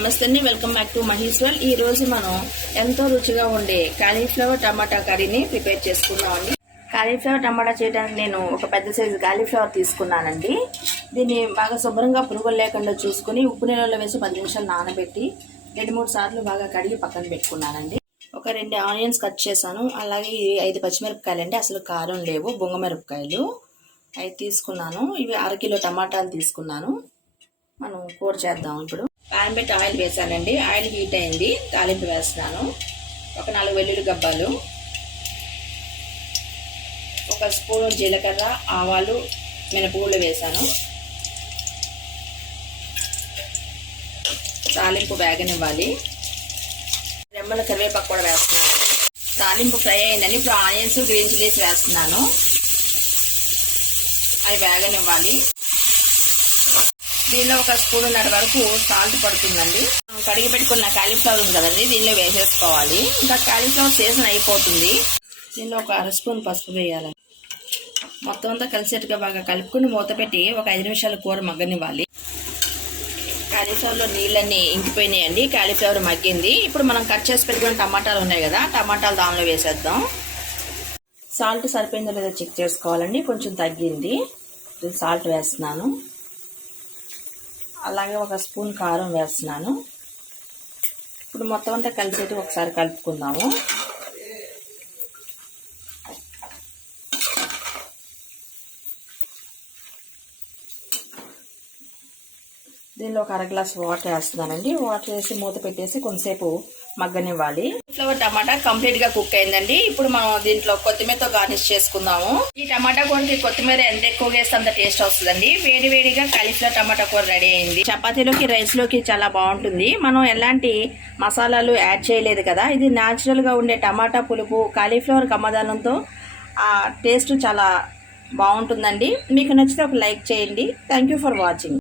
నమస్తే అండి, welcome back to Maheshwar. ఈ రోజు మనం ఎంతో రుచిగా ఉండే కాలీఫ్లవర్ టమాటా కర్రీని ప్రిపేర్ చేసుకుందామండి. కాలీఫ్లవర్ టమాటా చేయడానికి నేను ఒక పెద్ద సైజు కాలీఫ్లవర్ తీసుకున్నానండి. దీన్ని బాగా శుభ్రంగా పురుగులు లేకుండా చూసుకుని ఉప్పు నీళ్ళలో వేసి 10 నిమిషాలు నానబెట్టి 2-3 సార్లు బాగా కడిగి పక్కన పెట్టుకున్నానండి. ఒక 2 ఆనియన్స్ కట్ చేశాను. అలాగే 5 పచ్చిమిరపకాయలు అండి, అసలు కారం లేవు, బొంగమిరపకాయలు అవి తీసుకున్నాను. ఇవి 1/2 కిలో టమాటాలు తీసుకున్నాను. మనం కూర చేద్దాం. ఇప్పుడు ప్యాన్ పెట్టి ఆయిల్ వేసానండి. ఆయిల్ హీట్ అయింది, తాలింపు వేస్తున్నాను. ఒక 4 వెల్లుల్లి గబ్బాలు, ఒక స్పూను జీలకర్ర, ఆవాలు, మినపగుళ్ళు వేసాను. తాలింపు వేగనివ్వాలి. రెమ్మల కరివేపాకు కూడా వేస్తున్నాను. తాలింపు ఫ్రై అయిందండి. ఇప్పుడు ఆనియన్స్, గ్రీన్ చిల్లీస్ వేస్తున్నాను. అవి వేగనివ్వాలి. దీనిలో ఒక స్పూన్నర వరకు సాల్ట్ పడుతుందండి. కడిగి పెట్టుకున్న కాలీఫ్లవర్ ఉంది కదండి, దీనిలో వేసేసుకోవాలి. ఇంకా కాలీఫ్లవర్ సీజన్ అయిపోతుంది. దీనిలో ఒక 1/2 స్పూన్ పసుపు వేయాలి. మొత్తం అంతా కలిసేట్టుగా బాగా కలుపుకుని మూత పెట్టి ఒక 5 నిమిషాలు కూర మగ్గనివ్వాలి. కాలీఫ్లవర్లో నీళ్ళన్నీ ఇంకిపోయినాయండి. కాలీఫ్లవర్ మగ్గింది. ఇప్పుడు మనం కట్ చేసి పెట్టుకున్న టమాటాలు ఉన్నాయి కదా, టమాటాలు దానిలో వేసేద్దాం. సాల్ట్ సరిపోయిందో లేదో చెక్ చేసుకోవాలండి. కొంచెం తగ్గింది. సాల్ట్ వేస్తున్నాను. అలాగే ఒక స్పూన్ కారం వేస్తున్నాను. ఇప్పుడు మొత్తం అంతా కలిసేటి ఒకసారి కలుపుకుందాము. దీనిలో ఒక 1/2 గ్లాస్ వాటర్ వేస్తున్నానండి. వాటర్ వేసి మూత పెట్టేసి కొంతసేపు మగ్గనివ్వాలి. ఫ్లవర్ టమాటా కంప్లీట్ గా కుక్ అయిందండి. ఇప్పుడు మనం దీంట్లో కొత్తిమీరతో గార్నిష్ చేసుకుందాము. ఈ టమాటా కూరకి కొత్తిమీర ఎంత ఎక్కువగా వేస్తే అంత టేస్ట్ వస్తుందండి. వేడి వేడిగా కాలీఫ్లవర్ టమాటా కూర రెడీ అయింది. చపాతీలోకి, రైస్ లోకి చాలా బాగుంటుంది. మనం ఎలాంటి మసాలాలు యాడ్ చేయలేదు కదా. ఇది న్యాచురల్ గా ఉండే టమాటా పులుపు, కాలీఫ్లవర్ కమ్మదనంతో ఆ టేస్ట్ చాలా బాగుంటుందండి. మీకు నచ్చితే ఒక లైక్ చేయండి. Thank you for watching.